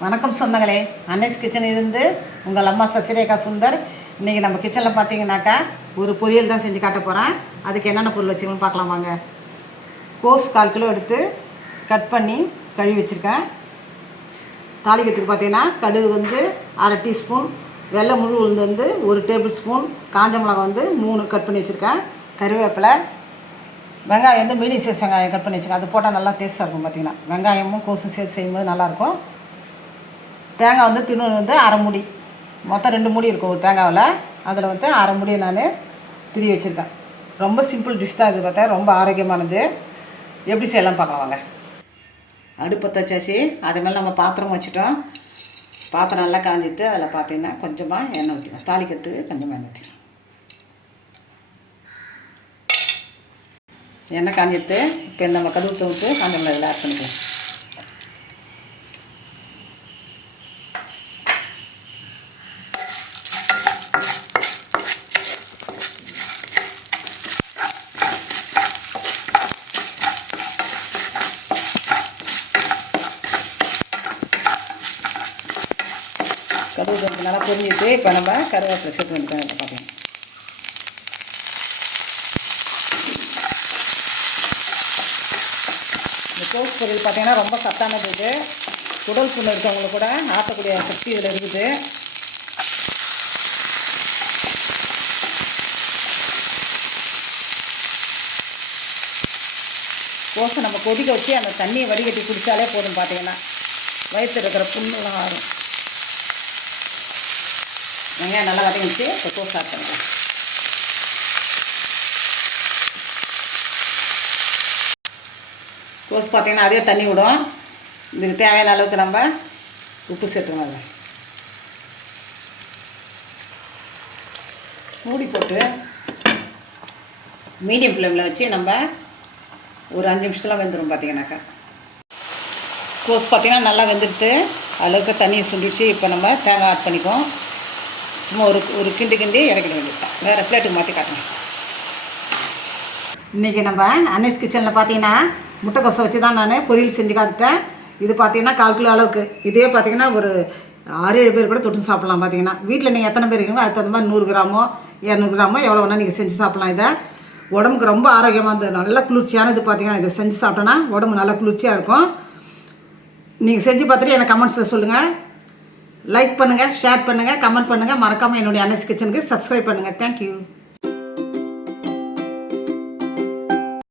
வணக்கம் சொந்தங்களே. அன்னைஸ் கிச்சன் இருந்து உங்கள் அம்மா சசிரேகா சுந்தர். இன்றைக்கி நம்ம கிச்சனில் பார்த்தீங்கன்னாக்கா ஒரு பொரியல் தான் செஞ்சு காட்ட போகிறேன் அதுக்கு என்னென்ன பொருள் வச்சுக்கணும் பார்க்கலாம் வாங்க. கோஸ் கால் கிலோ எடுத்து கட் பண்ணி கழுவி வச்சுருக்கேன். தாளிக்கிறதுக்கு பார்த்தீங்கன்னா கடுகு வந்து அரை டீஸ்பூன் வெள்ளை முழு உளுந்து வந்து ஒரு டேபிள் ஸ்பூன் காஞ்ச மிளகா வந்து மூணு கட் பண்ணி வச்சுருக்கேன். கருவேப்பிலை வெங்காயம் வந்து மீடியம் சைஸ் வெங்காயம் கட் பண்ணி வச்சுருக்கேன். அது போட்டால் நல்லா டேஸ்ட்டாக இருக்கும் பார்த்தீங்கன்னா. வெங்காயமும் கோஸும் சேர்த்து செய்யும்போது நல்லாயிருக்கும் தேங்காய் வந்து தின்னு வந்து அரை மூடி. மொத்தம் ரெண்டு மூடி இருக்கும் ஒரு தேங்காவில் அதில் வந்து அரை மூடியை நான் திரி வச்சுருக்கேன். ரொம்ப சிம்பிள் டிஷ் தான் இது பார்த்தா ரொம்ப ஆரோக்கியமானது. எப்படி செய்யலாம் பார்க்கலாம் வாங்க. அடுப்பு தச்சாச்சு அது மேலே நம்ம பாத்திரம் வச்சுட்டோம். பாத்திரம் நல்லா காஞ்சிட்டு அதில் பார்த்தீங்கன்னா கொஞ்சமாக எண்ணெய் ஊற்றிக்கலாம் தாளிக்கிறதுக்கு கொஞ்சமாக எண்ணெய் ஊற்றிக்கலாம் எண்ணெய் காஞ்சிட்டு இப்போ இந்த நம்ம கடுகு தூத்து காஞ்ச மிளகாய் ஆட் பண்ணிக்கலாம். கடுகு கொஞ்சம் நல்லா பொரிஞ்சிட்டு இப்போ நம்ம கருவேப்பிலை சேர்த்து வந்துட்டோம் இதில் பார்த்தீங்கன்னா இந்த கோஸ் பொரியல் பார்த்தீங்கன்னா ரொம்ப சத்தானது இது. குடல் புண்ணு இருக்கவங்களுக்கு கூட ஆட்டக்கூடிய சக்தி இதில் இருக்குது. கோஸை நம்ம கொதிக்க வச்சு அந்த தண்ணியை வடிகட்டி குடித்தாலே போதும் பார்த்தீங்கன்னா வயிற்றுல இருக்கிற புண்ணுலாம் ஆறும். வெங்காயம் நல்லா வதங்கிச்சு இப்போ கோஸ் ஆட் பண்ணிக்கலாம். கோஸ் பார்த்தீங்கன்னா அதே தண்ணி விடும். இதுக்கு தேவையான அளவுக்கு நம்ம உப்பு சேர்த்துருவோம் அதில் மூடி போட்டு மீடியம் ஃப்ளேமில் வச்சு நம்ம ஒரு அஞ்சு நிமிஷத்தில் வெந்துடும் பார்த்தீங்கன்னாக்கா. கோஸ் பார்த்தீங்கன்னா நல்லா வெந்துடுத்து அளவுக்கு தண்ணியை சுண்டிடுச்சு. இப்போ நம்ம தேங்காய் ஆட் பண்ணிக்குவோம். சும்மா ஒரு ஒரு கிண்டு கிண்டி இறக்கிட வேண்டியது வேறு பிளேட்டுக்கு மாற்றி காட்டுங்க இன்றைக்கி நம்ம அன்னைஸ் கிச்சனில் பார்த்தீங்கன்னா முட்டைக்கோசை வச்சு தான் நான் பொரியல் செஞ்சு காத்துட்டேன். இது பார்த்தீங்கன்னா கால் கிலோ அளவுக்கு. இதே பார்த்தீங்கன்னா ஒரு ஆறு ஏழு பேர் கூட தொட்டு சாப்பிட்லாம் பார்த்தீங்கன்னா வீட்டில் நீங்கள் எத்தனை பேர் இருக்கீங்களோ அதுக்கு தகுந்த மாதிரி நூறு கிராமோ இரநூறு கிராமோ எவ்வளோ வேணால் நீங்கள் செஞ்சு சாப்பிட்லாம் இதை. உடம்புக்கு ரொம்ப ஆரோக்கியமாக இருந்தது நல்ல குளிர்ச்சியானது பார்த்தீங்கன்னா இதை செஞ்சு சாப்பிட்டோன்னா உடம்பு நல்லா குளிர்ச்சியாக இருக்கும். நீங்கள் செஞ்சு பார்த்துட்டு எனக்கு கமெண்ட்ஸில் சொல்லுங்கள் லைக் பண்ணுங்கள் ஷேர் பண்ணுங்கள் கமெண்ட் பண்ணுங்கள் மறக்காமல் என்னுடைய அன்னஸ் கிச்சனுக்கு சப்ஸ்கிரைப் பண்ணுங்கள் தேங்க்யூ